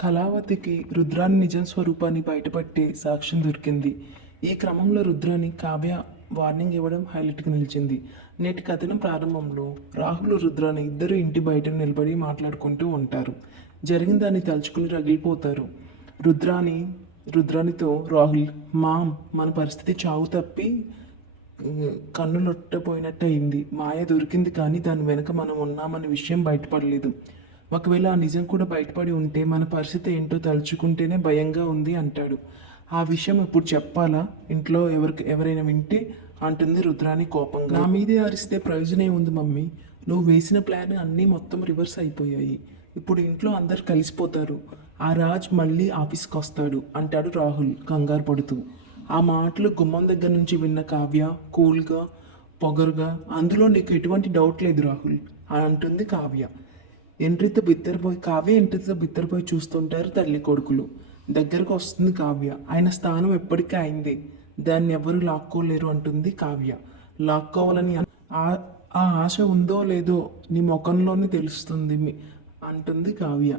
కళావతికి రుద్రాని నిజం స్వరూపాన్ని బయటపట్టే సాక్ష్యం దొరికింది. ఈ క్రమంలో రుద్రాని కావ్య వార్నింగ్ ఇవ్వడం హైలైట్గా నిలిచింది. నేటి కథనం ప్రారంభంలో రాహుల్ రుద్రాని ఇద్దరు ఇంటి బయట నిలబడి మాట్లాడుకుంటూ ఉంటారు. జరిగిన దాన్ని తలుచుకుని రగిలిపోతారు. రుద్రానితో రాహుల్, మామ్, మన పరిస్థితి చావు తప్పి కన్నులొట్టపోయినట్టు అయింది. మాయ దొరికింది, కానీ దాని వెనుక మనం ఉన్నామన్న విషయం బయటపడలేదు. ఒకవేళ ఆ నిజం కూడా బయటపడి ఉంటే మన పరిస్థితి ఏంటో తలుచుకుంటేనే భయంగా ఉంది అంటాడు. ఆ విషయం ఇప్పుడు చెప్పాలా? ఇంట్లో ఎవరైనా వింటే అంటుంది రుద్రాని కోపంగా. నా మీదే అరిస్తే ప్రయోజనం ఏముంది మమ్మీ? నువ్వు వేసిన ప్లాన్ అన్నీ మొత్తం రివర్స్ అయిపోయాయి. ఇప్పుడు ఇంట్లో అందరు కలిసిపోతారు. ఆ రాజ్ మళ్ళీ ఆఫీస్కి వస్తాడు అంటాడు రాహుల్ కంగారు పడుతూ. ఆ మాటలు గుమ్మం దగ్గర నుంచి విన్న కావ్య కూల్గా, పొగరుగా, అందులో నీకు ఎటువంటి డౌట్ లేదు రాహుల్ అంటుంది కావ్య. కావ్య ఎంట్రీతో బిత్తరపోయి చూస్తుంటారు తల్లి కొడుకులు. దగ్గరకు వస్తుంది కావ్య. ఆయన స్థానం ఎప్పటికీ అయింది, దాన్ని ఎవరు లాక్కోలేరు అంటుంది కావ్య. లాక్కోవాలని ఆ ఆశ ఉందో లేదో నీ ముఖంలోనే తెలుస్తుంది అంటుంది కావ్య.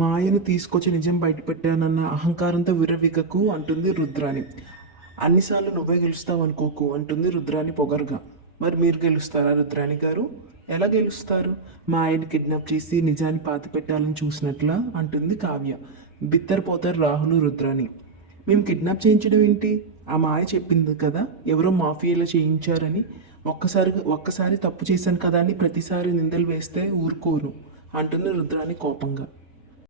మాయను తీసుకొచ్చి నిజం బయటపెట్టానన్న అహంకారంతో విర్రవిగకు అంటుంది రుద్రాని. అన్నిసార్లు నువ్వే గెలుస్తావు అనుకోకు అంటుంది రుద్రాని పొగరుగా. మరి మీరు గెలుస్తారా రుద్రాని గారు? ఎలా గెలుస్తారు? మా ఆయన్ని కిడ్నాప్ చేసి నిజాన్ని పాతి పెట్టాలని చూసినట్లా అంటుంది కావ్య. బిత్తరపోతారు రాహుల్ రుద్రాని. మేము కిడ్నాప్ చేయించడం ఏంటి? ఆ మాయ చెప్పింది కదా ఎవరో మాఫియాలో చేయించారని. ఒక్కసారి తప్పు చేశాను కదా అని ప్రతిసారి నిందలు వేస్తే ఊరుకోను అంటుంది రుద్రాని కోపంగా.